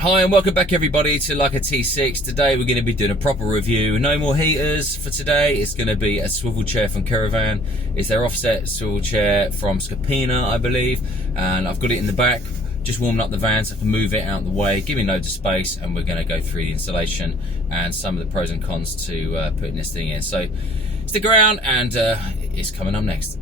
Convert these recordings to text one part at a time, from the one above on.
Hi and welcome back everybody to Like a T6. Today we're going to be doing a proper review. No more heaters for today. It's going to be a swivel chair from Kiravan. It's their offset swivel chair from Scopena, I believe. And I've got it in the back, just warming up the van so I can move it out of the way, giving loads of space, and we're going to go through the installation and some of the pros and cons to putting this thing in. So stick around and it's coming up next.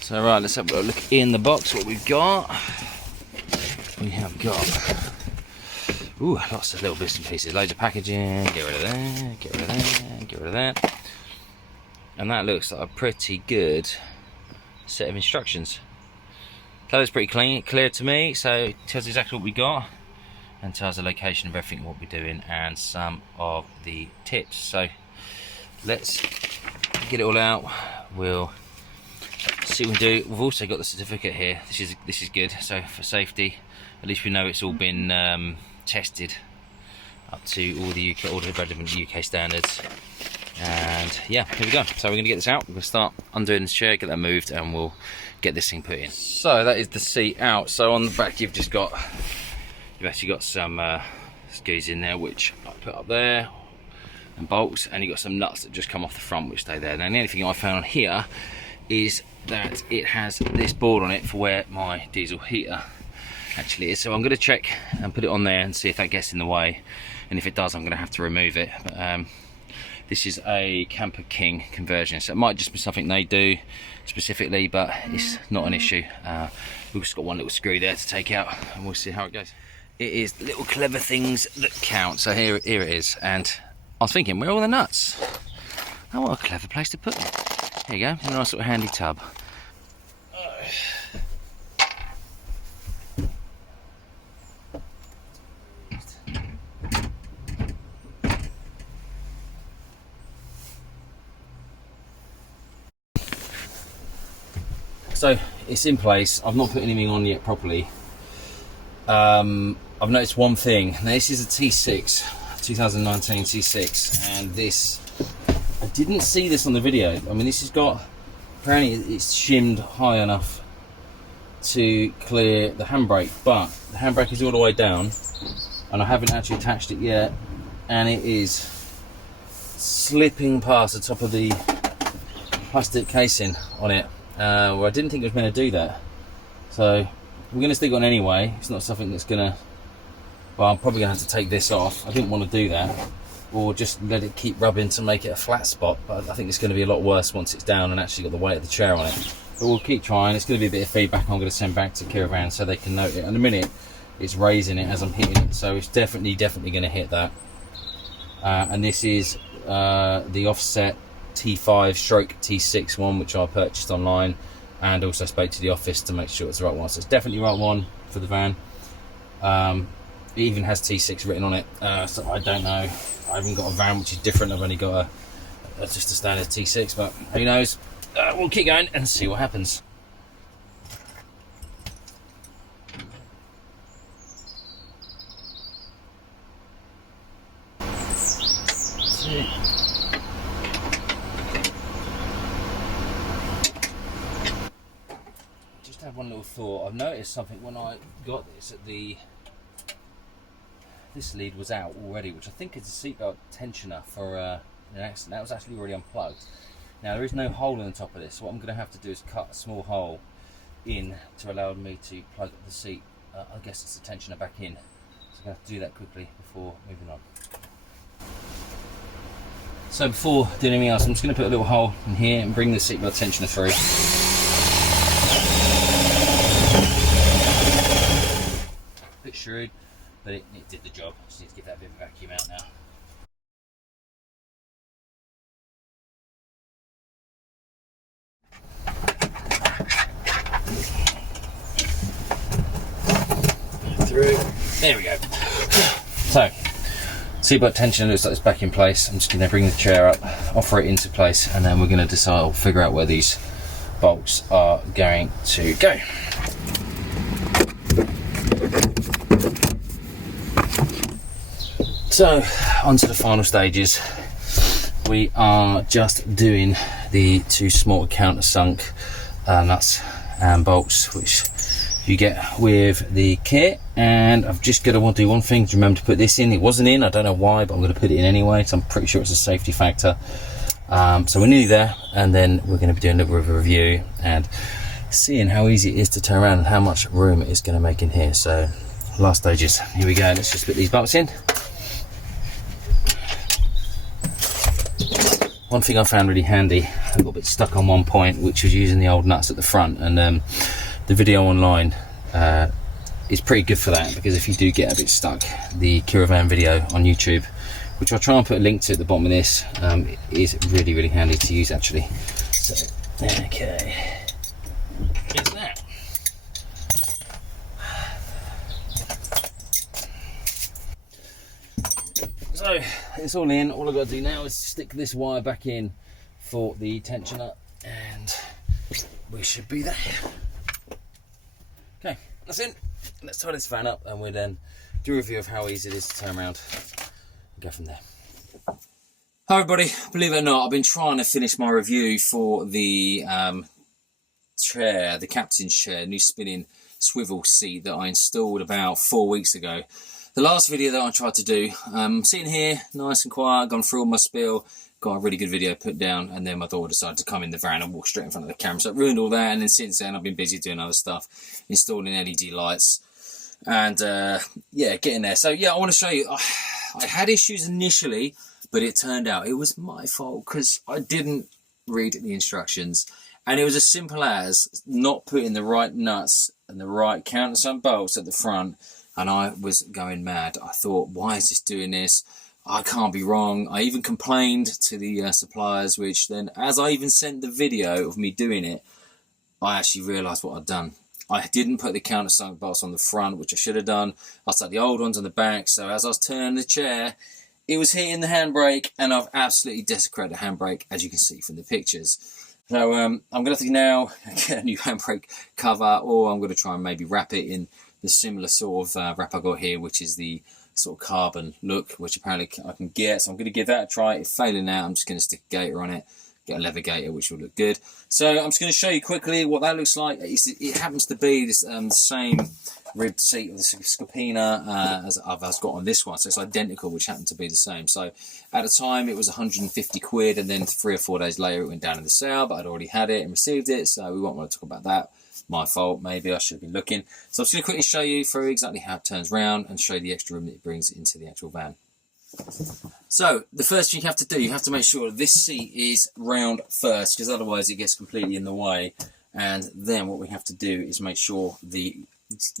So right, let's have a look in the box what we've got. We have got lots of little bits and pieces, loads of packaging. Get rid of that, get rid of that, get rid of that. And that looks like a pretty good set of instructions. That looks pretty clear to me, so it tells exactly what we got and tells the location of everything what we're doing and some of the tips. So let's get it all out. We'll see what we do. We've also got the certificate here. This is good. So for safety, at least we know it's all been tested up to all the relevant UK standards. And yeah, here we go. So we're going to get this out. We're going to start undoing this chair, get that moved, and we'll get this thing put in. So that is the seat out. So on the back you've actually got some screws in there, which I put up there, and bolts, and you've got some nuts that just come off the front which stay there. Now the only thing I found on here is that it has this board on it for where my diesel heater actually is. So I'm going to check and put it on there and see if that gets in the way, and if it does I'm going to have to remove it. But this is a Camper King conversion, so it might just be something they do specifically, but it's not an issue. We've just got one little screw there to take out, and we'll see how it goes. It is little clever things that count. So here it is, and I was thinking, where are all the nuts? Oh, what a clever place to put them. There you go, a nice little handy tub. So it's in place. I've not put anything on yet properly. I've noticed one thing. Now this is a T6, 2019 T6, and this, I didn't see this on the video. I mean, this has got, apparently it's shimmed high enough to clear the handbrake, but the handbrake is all the way down, and I haven't actually attached it yet, and it is slipping past the top of the plastic casing on it. Well, I didn't think it was going to do that, so we're going to stick it on anyway. It's not something that's going to, well, I'm probably going to have to take this off. I didn't want to do that, or just let it keep rubbing to make it a flat spot, but I think it's going to be a lot worse once it's down and actually got the weight of the chair on it. But we'll keep trying. It's going to be a bit of feedback I'm going to send back to Kiravan so they can note it. In a minute it's raising it as I'm hitting it, so it's definitely going to hit that. And this is the offset T5 stroke T6 one, which I purchased online, and also spoke to the office to make sure it's the right one. So it's definitely the right one for the van. It even has T6 written on it, so I don't know. I haven't got a van which is different. I've only got just a standard T6, but who knows. We'll keep going and see what happens. Just have one little thought. I've noticed something when I got this, that this lead was out already, which I think is a seatbelt tensioner for an accident. That was actually already unplugged. Now there is no hole in the top of this, so what I'm going to have to do is cut a small hole in to allow me to plug the seat, I guess it's the tensioner, back in. So I'm going to have to do that quickly before moving on. So before doing anything else, I'm just going to put a little hole in here and bring the seatbelt tensioner through. A bit shrewd, but it did the job. Just need to give that a bit of a vacuum out now. Through. There we go. So, seatbelt tension looks like it's back in place. I'm just going to bring the chair up, offer it into place, and then we're going to decide or figure out where these bolts are going to go. So on to the final stages. We are just doing the 2 small countersunk nuts and bolts, which you get with the kit. And I've just got to do one thing to remember to put this in. It wasn't in, I don't know why, but I'm going to put it in anyway, so I'm pretty sure it's a safety factor. So we're nearly there, and then we're going to be doing a little bit of a review and seeing how easy it is to turn around and how much room it is going to make in here. So last stages, here we go. Let's just put these bolts in. One thing I found really handy, I got a bit stuck on one point, which was using the old nuts at the front, and the video online is pretty good for that, because if you do get a bit stuck, the Kiravan video on YouTube, which I'll try and put a link to at the bottom of this, is really, really handy to use actually. So, okay, here's that. So it's all in. All I've got to do now is stick this wire back in for the tensioner, and we should be there. Okay, that's in. Let's tie this fan up, and we'll then do a review of how easy it is to turn around and go from there. Hi everybody, believe it or not, I've been trying to finish my review for the chair, the captain's chair, new spinning swivel seat that I installed about 4 weeks ago. The last video that I tried to do, sitting here, nice and quiet, gone through all my spiel, got a really good video put down, and then my daughter decided to come in the van and walk straight in front of the camera, so it ruined all that. And then since then I've been busy doing other stuff, installing LED lights, and yeah, getting there. So yeah, I want to show you, I had issues initially, but it turned out it was my fault because I didn't read the instructions, and it was as simple as not putting the right nuts and the right countersunk bolts at the front. And I was going mad. I thought, why is this doing this? I can't be wrong. I even complained to the suppliers, which then, as I even sent the video of me doing it, I actually realised what I'd done. I didn't put the countersunk bolts on the front, which I should have done. I stuck the old ones on the back. So as I was turning the chair, it was hitting the handbrake, and I've absolutely desecrated the handbrake, as you can see from the pictures. So I'm going to have to now get a new handbrake cover, or I'm going to try and maybe wrap it in the similar sort of wrap I got here, which is the sort of carbon look, which apparently I can get. So I'm going to give that a try. If failing that, I'm just going to stick a gator on it, get a leather gator, which will look good. So I'm just going to show you quickly what that looks like. It happens to be this same rib seat of the Scopena as I've got on this one, so it's identical, which happened to be the same. So at the time it was 150 quid, and then 3 or 4 days later it went down in the sale, but I'd already had it and received it, so we won't want to talk about that. My fault, maybe I should be looking. So I'm just going to quickly show you through exactly how it turns round and show you the extra room that it brings into the actual van. So the first thing you have to do, you have to make sure this seat is round first, because otherwise it gets completely in the way. And then what we have to do is make sure the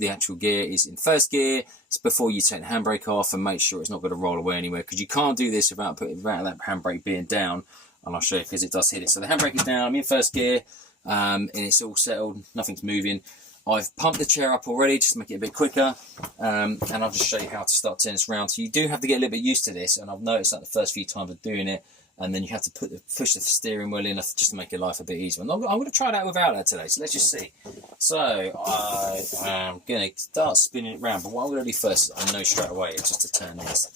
actual gear is in first gear. It's before you take the handbrake off, and make sure it's not going to roll away anywhere, because you can't do this without that handbrake being down. And I'll show you, because it does hit it. So the handbrake is down, I'm in first gear. And it's all settled, nothing's moving. I've pumped the chair up already just to make it a bit quicker, and I'll just show you how to start turning this around. So you do have to get a little bit used to this, and I've noticed that the first few times of doing it, and then you have to push the steering wheel in just to make your life a bit easier. And I'm going to try that without that today, so let's just see. So I am going to start spinning it around, but what I'm going to do first is I know straight away it's just to turn this.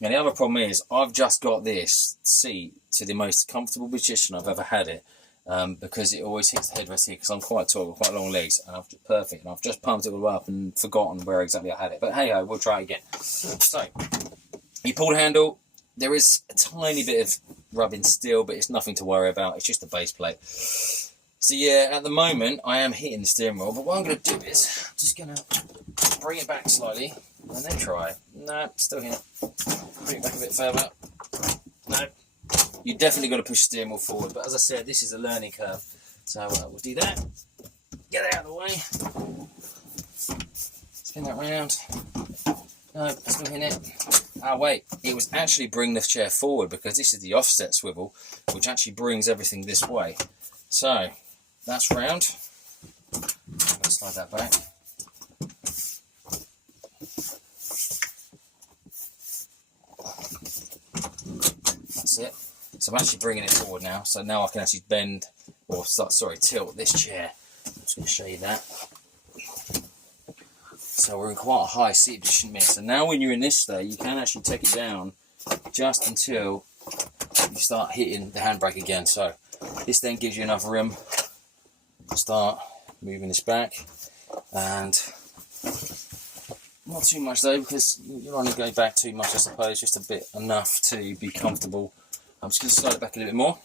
Now the other problem is I've just got this seat to the most comfortable position I've ever had it. Because it always hits the headrest here, because I'm quite tall, with quite long legs, and perfect. And I've just pumped it all up and forgotten where exactly I had it. But hey ho, we'll try it again. So you pull the handle. There is a tiny bit of rubbing still, but it's nothing to worry about. It's just a base plate. So yeah, at the moment I am hitting the steering wheel. But what I'm going to do is I'm just going to bring it back slightly and then try. No, still here. Bring it back a bit further. No. You definitely got to push the steering wheel forward, but as I said, this is a learning curve. So we'll do that. Get it out of the way. Spin that round. No, still hitting it. Ah, wait. It was actually bring the chair forward, because this is the offset swivel, which actually brings everything this way. So that's round. I'm going to slide that back. That's it. So I'm actually bringing it forward now, so now I can actually bend, tilt this chair. I'm just going to show you that. So we're in quite a high seat position here. So now when you're in this state, you can actually take it down just until you start hitting the handbrake again. So this then gives you enough room to start moving this back, and not too much though, because you don't want to go back too much, I suppose, just a bit enough to be comfortable. I'm just going to slide it back a little bit more,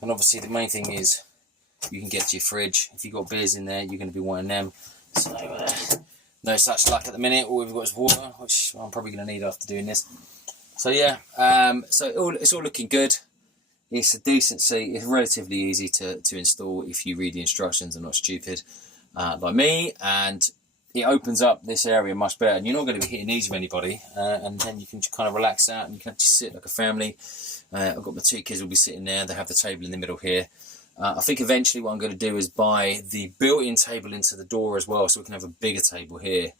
and obviously the main thing is you can get to your fridge. If you've got beers in there, you're going to be wanting them. So no such luck at the minute. All we've got is water, which I'm probably going to need after doing this. So yeah, so it's all looking good. It's a decent seat. It's relatively easy to install if you read the instructions and not stupid like me, and it opens up this area much better, and you're not going to be hitting knees with anybody, and then you can kind of relax out and you can actually sit like a family. I've got my 2 kids will be sitting there. They have the table in the middle here. I think eventually what I'm going to do is buy the built-in table into the door as well, so we can have a bigger table here,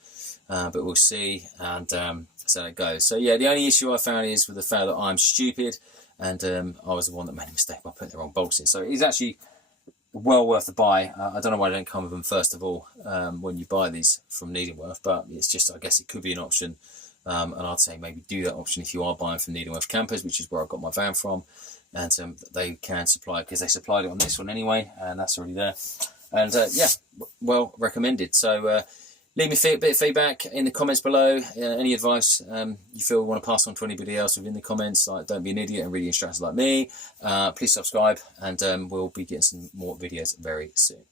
but we'll see, and so it goes. So yeah, the only issue I found is with the fact that I'm stupid, and I was the one that made a mistake by putting the wrong bolts in. So it's actually well worth the buy. I don't know why they don't come with them first of all when you buy these from Needleworth, but it's just, I guess it could be an option, and I'd say maybe do that option if you are buying from Needleworth Campers, which is where I got my van from, and they can supply, because they supplied it on this one anyway, and that's already there, and yeah, well recommended. So leave me a bit of feedback in the comments below. Any advice you feel you want to pass on to anybody else within the comments, like don't be an idiot and read the instructions like me. Please subscribe, and we'll be getting some more videos very soon.